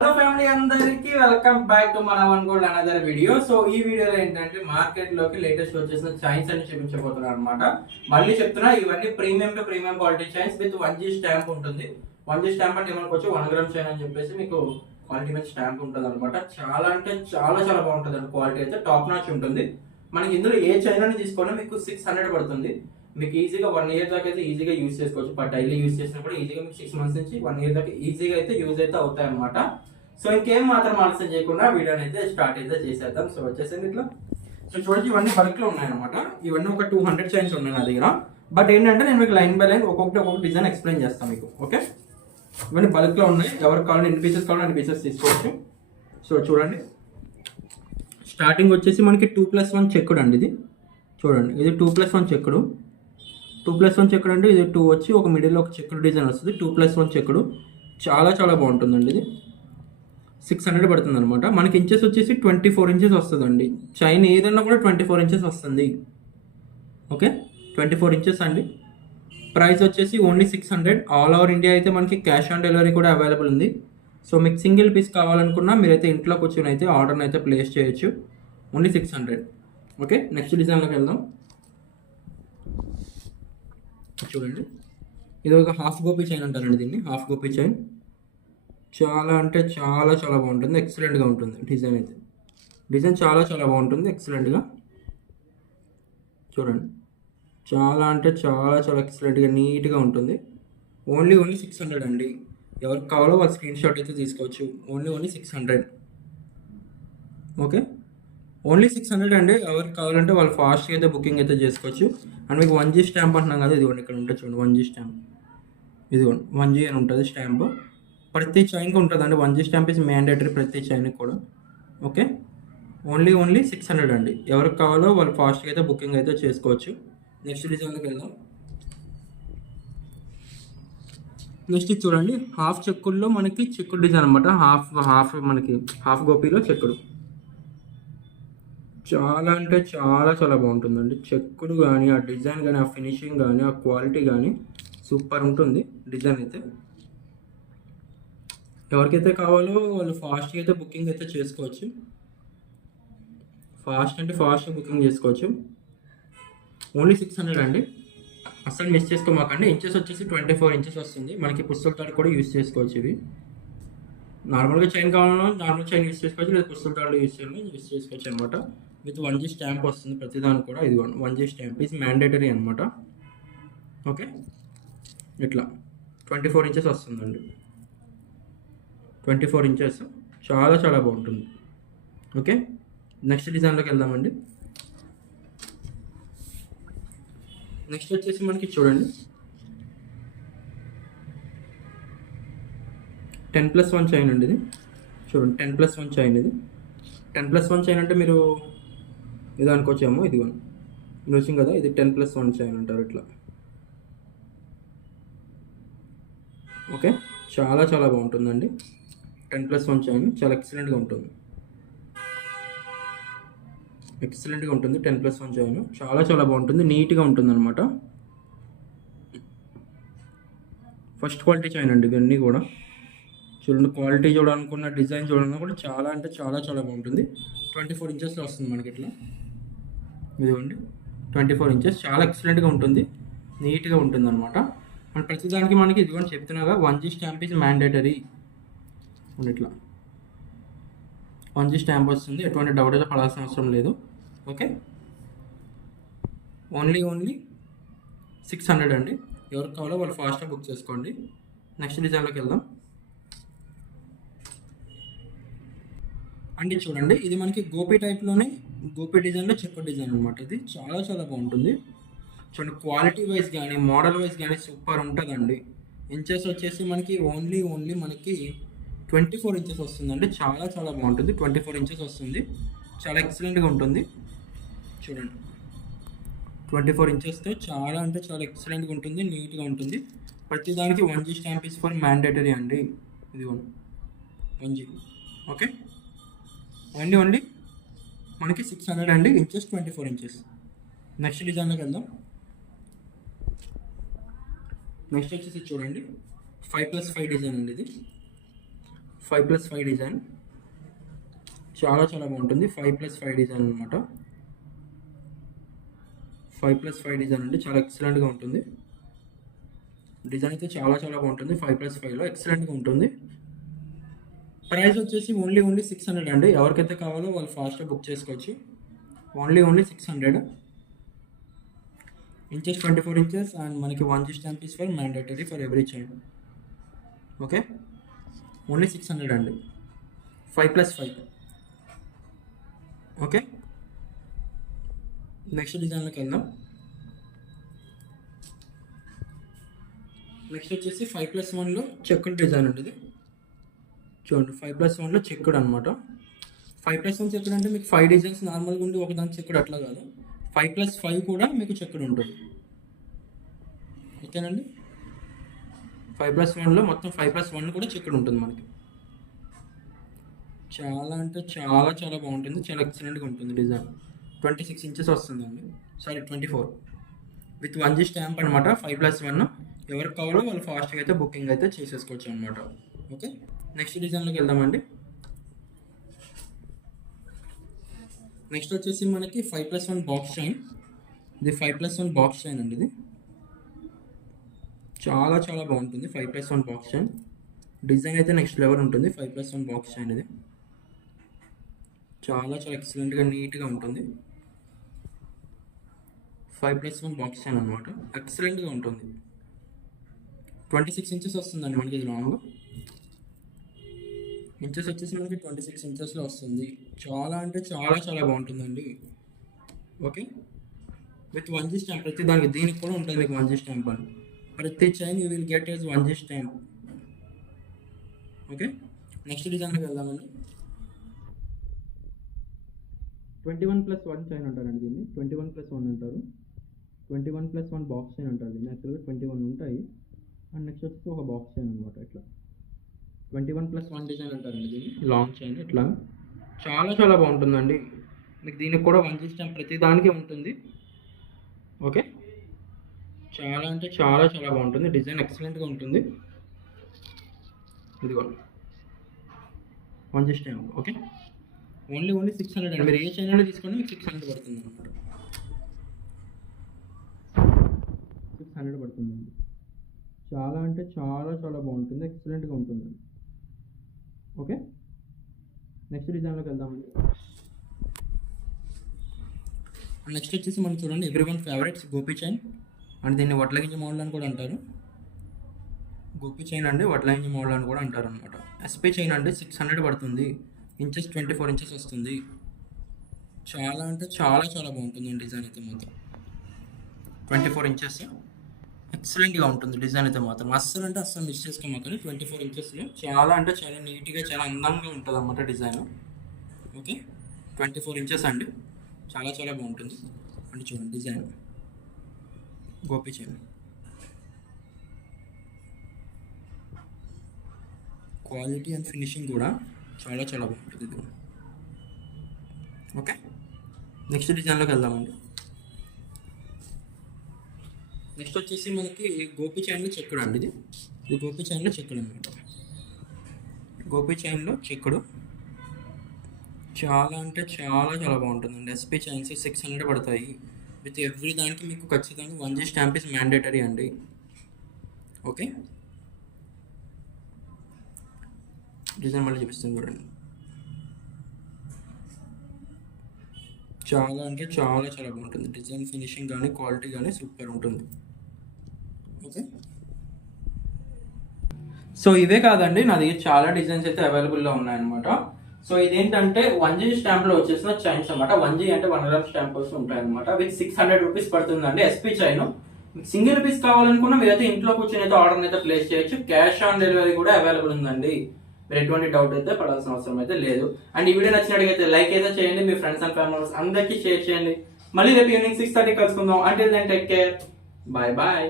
Hello family అందరికి welcome back to మన one gold another video so ఈ వీడియోలో ఏంటంటే మార్కెట్లోకి లేటెస్ట్ వచ్చేసిన చైన్స్ అని చూపించబోతున్నాను అనమాట మళ్ళీ చెప్తున్నా ఇవన్నీ premium to premium quality chains with one G stamp ఉంటుంది. వన్ జీ స్టాంప్ అంటే మనకు వచ్చి వన్ గ్రామ్ చైన్ అని చెప్పేసి మీకు క్వాలిటీ మీద స్టాంప్ ఉంటుంది అనమాట చాలా అంటే చాలా చాలా బాగుంటుంది అండి. క్వాలిటీ అయితే టాప్ నాచ్ ఉంటుంది. మనకి ఇందులో ఏ చైన్ అని తీసుకున్నా మీకు సిక్స్ హండ్రెడ్ పడుతుంది. మీకు ఈజీగా వన్ ఇయర్ దాకా అయితే ఈజీగా యూజ్ చేసుకోవచ్చు. బట్ డైలీ యూస్ చేసినా కూడా ఈజీగా మీకు సిక్స్ మంత్స్ నుంచి వన్ ఇయర్ దాకా ఈజీగా అయితే యూజ్ అయితే అవుతాయి అనమాట సో ఇంకేం మాత్రం ఆలస్యం చేయకుండా వీడియోని అయితే స్టార్ట్ అయితే చేసేద్దాం. సో వచ్చేసింది ఇట్లా. సో చూడండి ఇవన్నీ బల్క్లో ఉన్నాయన్నమాట. ఇవన్నీ ఒక టూ హండ్రెడ్ చైన్స్ ఉన్నాయి నా దగ్గర. బట్ ఏంటంటే నేను మీకు లైన్ బై లైన్ ఒక్కొక్కటి ఒక్కొక్క డిజైన్ ఎక్స్ప్లెయిన్ చేస్తాను మీకు. ఓకే ఇవన్నీ బల్క్లో ఉన్నాయి. ఎవరికి కావాలంటే ఎన్ని పీసెస్ కావాలంటే అన్ని పీసెస్ తీసుకోవచ్చు. సో చూడండి. స్టార్టింగ్ వచ్చేసి మనకి టూ ప్లస్ వన్ చెక్కుడు అండి ఇది. చూడండి. ఇది టూ ప్లస్ వన్ చెక్కుడు టూ ప్లస్ వన్ చెక్కడు అంటే ఇది టూ వచ్చి ఒక మిడిల్లో ఒక చెక్కడు డిజైన్ వస్తుంది. టూ ప్లస్ వన్ చెక్కడు చాలా చాలా బాగుంటుందండి ఇది. సిక్స్ హండ్రెడ్ పడుతుంది అనమాట మనకి ఇంచెస్ వచ్చేసి ట్వంటీ ఫోర్ ఇంచెస్ వస్తుందండి. చైన్ ఏదన్నా కూడా ట్వంటీ ఫోర్ ఇంచెస్ వస్తుంది. ఓకే? ట్వంటీ ఫోర్ ఇంచెస్ అండి. ప్రైస్ వచ్చేసి only six hundred. All over India అయితే మనకి క్యాష్ ఆన్ డెలివరీ కూడా అవైలబుల్ ఉంది. సో మీకు సింగిల్ పీస్ కావాలనుకున్నా మీరైతే ఇంట్లోకి కూర్చొని అయితే ఆర్డర్ని అయితే ప్లేస్ చేయొచ్చు. Only six hundred. Okay? Next డిజైన్లోకి వెళ్దాం. చూడండి. ఇది ఒక హాఫ్ గోపీ చైన్ అంటారండి దీన్ని. హాఫ్ గోపీ చైన్ చాలా అంటే చాలా చాలా బాగుంటుంది. ఎక్సలెంట్గా ఉంటుంది డిజైన్ అయితే. డిజైన్ చాలా చాలా బాగుంటుంది. ఎక్సలెంట్గా చూడండి. చాలా అంటే చాలా చాలా ఎక్సలెంట్గా నీట్గా ఉంటుంది. ఓన్లీ ఓన్లీ సిక్స్ హండ్రెడ్ అండి. ఎవరికి కావాలో వాళ్ళు స్క్రీన్ షాట్ అయితే తీసుకోవచ్చు. Only only six hundred okay only six hundred అండి. ఎవరికి కావాలంటే వాళ్ళు ఫాస్ట్గా అయితే బుకింగ్ అయితే చేసుకోవచ్చు. అండ్ మీకు వన్ జీ స్టాంప్ అంటున్నాం కదా ఇదిగోండి ఇక్కడ ఉంటుంది చూడండి వన్ జీ స్టాంప్. ఇదిగోండి వన్ జీ అని ఉంటుంది స్టాంప్. ప్రతి చైన్కి ఉంటుంది అండి one G stamp is mandatory ప్రతి చైన్కి కూడా. Okay? Only only six hundred అండి. ఎవరికి కావాలో వాళ్ళు ఫాస్ట్గా అయితే బుకింగ్ అయితే చేసుకోవచ్చు. నెక్స్ట్ డిజైన్కి వెళ్దాం. నెక్స్ట్ ఇది చూడండి. హాఫ్ చెక్కుల్లో మనకి చెక్కుడు డిజైన్ అనమాట హాఫ్ హాఫ్ మనకి హాఫ్ గోపీలో చెక్కుడు చాలా అంటే చాలా చాలా బాగుంటుందండి. చెక్కుడు కానీ ఆ డిజైన్ కానీ ఆ ఫినిషింగ్ కానీ ఆ క్వాలిటీ కానీ సూపర్ ఉంటుంది డిజైన్ అయితే. ఎవరికైతే కావాలో వాళ్ళు ఫాస్ట్గా అయితే బుకింగ్ అయితే చేసుకోవచ్చు. ఫాస్ట్ అంటే ఫాస్ట్ బుకింగ్ చేసుకోవచ్చు. ఓన్లీ సిక్స్ హండ్రెడ్ అండి. అస్సలు మిస్ చేసుకోమాకండి. ఇంచెస్ వచ్చేసి ట్వంటీ ఫోర్ ఇంచెస్ వస్తుంది. మనకి పుస్తకాలు కూడా యూస్ చేసుకోవచ్చు ఇవి. నార్మల్గా చైన్ కావాలన్నా నార్మల్ చైన్ యూస్ చేసుకోవచ్చు. లేదా పుస్తకాలు యూస్ చేయాలి యూస్ చేసుకోవచ్చు అనమాట విత్ వన్ జీ స్టాంప్ వస్తుంది ప్రతిదానికి కూడా. ఇది one G stamp is mandatory అనమాట ఓకే? ఇట్లా. ట్వంటీ ఫోర్ ఇంచెస్ వస్తుందండి. ట్వంటీ ఫోర్ ఇంచెస్ చాలా చాలా బాగుంటుంది. ఓకే? నెక్స్ట్ డిజైన్లోకి వెళ్దామండి. నెక్స్ట్ వచ్చేసి మనకి చూడండి. టెన్ ప్లస్ వన్ చైన్ అండి ఇది. చూడండి టెన్ ప్లస్ వన్ చైన్ ఇది. టెన్ ప్లస్ వన్ చైన్ అంటే మీరు ఇది అనుకోవచ్చేమో ఇదిగోండి. ఇది వచ్చింది కదా ఇది టెన్ ప్లస్ వన్ చైన్ అంటారు ఇట్లా. ఓకే చాలా చాలా బాగుంటుందండి. టెన్ ప్లస్ వన్ చైన్ చాలా ఎక్సలెంట్గా ఉంటుంది. ఎక్సలెంట్గా ఉంటుంది టెన్ ప్లస్ వన్ చైన్. చాలా చాలా బాగుంటుంది నీట్గా ఉంటుంది అనమాట ఫస్ట్ క్వాలిటీ చైన్ అండి ఇవన్నీ కూడా. చూడండి క్వాలిటీ చూడాలనుకున్న డిజైన్ చూడాలన్నా కూడా చాలా అంటే చాలా చాలా బాగుంటుంది. ట్వంటీ ఫోర్ ఇంచెస్లో వస్తుంది మనకి ఇట్లా. ఇదిగోండి. Twenty four inches. చాలా ఎక్సలెంట్గా ఉంటుంది. నీట్గా ఉంటుంది అనమాట అండ్ ప్రతిదానికి మనకి ఇదిగోండి చెప్తున్నాగా one G stamp is mandatory. ఇట్లా. వన్ జీ స్టాంప్ వస్తుంది. ఎటువంటి డౌట్ అయితే పడాల్సిన అవసరం లేదు. Okay? Only only six hundred అండి. ఎవరికి కావాలో వాళ్ళు ఫాస్ట్గా బుక్ చేసుకోండి. నెక్స్ట్ డిజైన్లోకి వెళ్దాం. అంటే చూడండి ఇది మనకి గోపి టైప్లోనే గోపి డిజైన్లో చెక్క డిజైన్ అనమాట ఇది. చాలా చాలా బాగుంటుంది. చూడండి క్వాలిటీ వైజ్ కానీ మోడల్ వైజ్ కానీ సూపర్ ఉంటుందండి. ఇంచెస్ వచ్చేసి మనకి ఓన్లీ ఓన్లీ మనకి ట్వంటీ ఫోర్ ఇంచెస్ వస్తుందండి. చాలా చాలా బాగుంటుంది. ట్వంటీ ఫోర్ ఇంచెస్ వస్తుంది. చాలా ఎక్సలెంట్గా ఉంటుంది. చూడండి. ట్వంటీ ఫోర్ ఇంచెస్తో చాలా అంటే చాలా ఎక్సలెంట్గా ఉంటుంది. నీట్గా ఉంటుంది. ప్రతి దానికి one G stamp is for mandatory అండి. ఇది one G okay only only మనకి సిక్స్ హండ్రెడ్ అండి inches twenty four inches next డిజైన్లోకి వెళ్దాం. నెక్స్ట్ వచ్చేసి చూడండి. ఫైవ్ ప్లస్ ఫైవ్ డిజైన్ అండి ఇది. ఫైవ్ ప్లస్ ఫైవ్ డిజైన్ చాలా చాలా బాగుంటుంది. ఫైవ్ ప్లస్ ఫైవ్ డిజైన్ అనమాట ఫైవ్ ప్లస్ ఫైవ్ డిజైన్ అండి చాలా ఎక్సలెంట్గా ఉంటుంది. డిజైన్ అయితే చాలా చాలా బాగుంటుంది. ఫైవ్ ప్లస్ ఫైవ్లో ఎక్సలెంట్గా ఉంటుంది. ప్రైస్ వచ్చేసి ఓన్లీ ఓన్లీ సిక్స్ హండ్రెడ్ అండి. ఎవరికైతే కావాలో వాళ్ళు ఫాస్ట్గా బుక్ చేసుకోవచ్చు. Only only six hundred. Inches twenty four inches and మనకి one sixty MPs for mandatory for every child. Okay? Only six hundred అండి. Five plus five. Okay? Next డిజైన్లోకి వెళ్దాం. Next వచ్చేసి ఫైవ్ ప్లస్ వన్లో చెక్కుల డిజైన్ ఉంటుంది. చూడండి five plus వన్లో చెక్కుడు అనమాట ఫైవ్ ప్లస్ వన్ చెక్కుడు అంటే మీకు ఫైవ్ డిజైన్స్ నార్మల్గా ఉండి ఒకదాని చెక్కుడు అట్లా కాదు. ఫైవ్ ప్లస్ ఫైవ్ కూడా మీకు చెక్కుడు ఉంటుంది. ఓకేనండి? ఫైవ్ ప్లస్ వన్లో మొత్తం ఫైవ్ ప్లస్ వన్ కూడా చెక్కుడు ఉంటుంది మనకి. చాలా అంటే చాలా చాలా బాగుంటుంది. చాలా ఎక్సలెంట్గా ఉంటుంది డిజైన్ ట్వంటీ సిక్స్ ఇంచెస్ వస్తుందండి. Sorry twenty four with one G stamp అనమాట ఫైవ్ ప్లస్ వన్ ఎవరికి కావాలో వాళ్ళు ఫాస్ట్గా అయితే బుకింగ్ అయితే చేసేసుకోవచ్చు అనమాట ఓకే నెక్స్ట్ డిజైన్లోకి వెళ్దామండి. నెక్స్ట్ వచ్చేసి మనకి five plus one box chain ఇది five plus one box chain అండి ఇది. చాలా చాలా బాగుంటుంది five plus one box chain design అయితే నెక్స్ట్ లెవెల్ ఉంటుంది five plus one box chain ఇది. చాలా చాలా ఎక్సలెంట్గా నీట్గా ఉంటుంది. Five plus one box chain అనమాట ఎక్సలెంట్గా ఉంటుంది. ట్వంటీ సిక్స్ ఇంచెస్ వస్తుందండి మనకి ఇది లాంగ్ ఇంచెస్ వచ్చేసి మనకి ట్వంటీ సిక్స్ ఇంచెస్లో వస్తుంది. చాలా అంటే చాలా చాలా బాగుంటుందండి. Okay? With one G stamp ప్రతి దానికి దీనికి కూడా ఉంటుంది మీకు వన్ జీ స్టాంప్ అని. ప్రతి chain you will get S one G stamp. Okay? Next డిజైన్కి వెళ్దామండి. Twenty one plus one chain అంటారండి దీన్ని. ట్వంటీ వన్ ప్లస్ వన్ అంటారు. Twenty one plus one box chain అంటారు దీన్ని. యాక్చువల్గా ట్వంటీ వన్ ఉంటాయి. అండ్ నెక్స్ట్ వచ్చేసి ఒక బాక్స్ చైన్ అనమాట ఇట్లా. Twenty one plus one design అంటారండి దీన్ని లాంగ్ చైన్ ఇట్లా చాలా చాలా బాగుంటుందండి. మీకు దీనికి కూడా వన్ జీ స్టాంప్ ప్రతి దానికి ఉంటుంది. ఓకే. చాలా అంటే చాలా చాలా బాగుంటుంది. డిజైన్ ఎక్సలెంట్గా ఉంటుంది. ఇదిగోండి one G stamp okay. Only only six hundred అండి. మీరు ఏ చైన్ తీసుకోండి మీకు సిక్స్ హండ్రెడ్ పడుతుంది అనమాట సిక్స్ హండ్రెడ్ పడుతుందండి. చాలా అంటే చాలా చాలా బాగుంటుంది. ఎక్సలెంట్గా ఉంటుంది. ఓకే? నెక్స్ట్ డిజైన్లోకి వెళ్దామండి నెక్స్ట్ వచ్చేసి మనం చూడండి every one favourites Gopi chain and దీన్ని వడ్లగింజ మోడల్ అని కూడా అంటారు. గోపి చైన్ అండి వడ్లగింజ మోడల్ అని కూడా అంటారు అనమాట ఎస్పీ చైన్ అండి సిక్స్ హండ్రెడ్ పడుతుంది ఇంచెస్ ట్వంటీ ఫోర్ ఇంచెస్ వస్తుంది. చాలా అంటే చాలా చాలా బాగుంటుంది డిజైన్ అయితే మొత్తం ట్వంటీ ఫోర్ ఇంచెస్ ఎక్సలెంట్గా ఉంటుంది డిజైన్ అయితే మాత్రం. అస్సలు అంటే అస్సలు మిస్ చేసుకోమాకండి. ట్వంటీ ఫోర్ ఇంచెస్లో చాలా అంటే చాలా నీట్గా చాలా అందంగా ఉంటుంది అన్నమాట design okay twenty four inches అండి. చాలా చాలా బాగుంటుంది. అంటే చూడండి design Gopi chain quality and finishing కూడా చాలా చాలా బాగుంటుంది. ఓకే నెక్స్ట్ డిజైన్లోకి వెళ్దామండి. నెక్స్ట్ వచ్చేసి మనకి గోపి చైన్లో చెక్కుడు అండి ఇది. ఇది గోపి చాన్లో చెక్కుడు అనమాట గోపి చైన్లో చెక్కుడు చాలా అంటే చాలా చాలా బాగుంటుందండి. ఎస్పీ చైన్స్ సిక్స్ హండ్రెడ్ పడతాయి. విత్ ఎవ్రీ దానికి మీకు ఖచ్చితంగా one G stamp is mandatory అండి. ఓకే? డిజైన్ మళ్ళీ చూపిస్తుంది చూడండి. చాలా అంటే చాలా చాలా బాగుంటుంది. డిజైన్ ఫినిషింగ్ కానీ క్వాలిటీ కానీ సూపర్ ఉంటుంది. ఓకే. సో ఇవే కాదండి నా దగ్గర చాలా డిజైన్స్ అయితే అవైలబుల్లో ఉన్నాయన్నమాట. సో ఇదేంటంటే వన్ జీ స్టాంప్లో వచ్చేసిన చైన్స్ అనమాట వన్ జీ అంటే వన్ గ్రామ్ స్టాంప్ వస్తూ ఉంటాయన్నమాట. విత్ సిక్స్ హండ్రెడ్ రూపీస్ పడుతుందండి ఎస్పీ చైన్. సింగిల్ పీస్ కావాలనుకున్నా మీరైతే ఇంట్లో కూర్చొని అయితే ఆర్డర్ అయితే ప్లేస్ చేయొచ్చు. క్యాష్ ఆన్ డెలివరీ కూడా అవైలబుల్ ఉందండి. మీరు ఎటువంటి డౌట్ అయితే పడాల్సిన అవసరం అయితే లేదు. అండ్ ఈ వీడియో నచ్చినట్టుగా లైక్ అయితే చేయండి. మీ ఫ్రెండ్స్ అండ్ ఫ్యామిలీస్ అందరికీ షేర్ చేయండి. మళ్ళీ రేపు ఈవినింగ్ సిక్స్ థర్టీ కలుసుకుందాం. అంటే then take care bye bye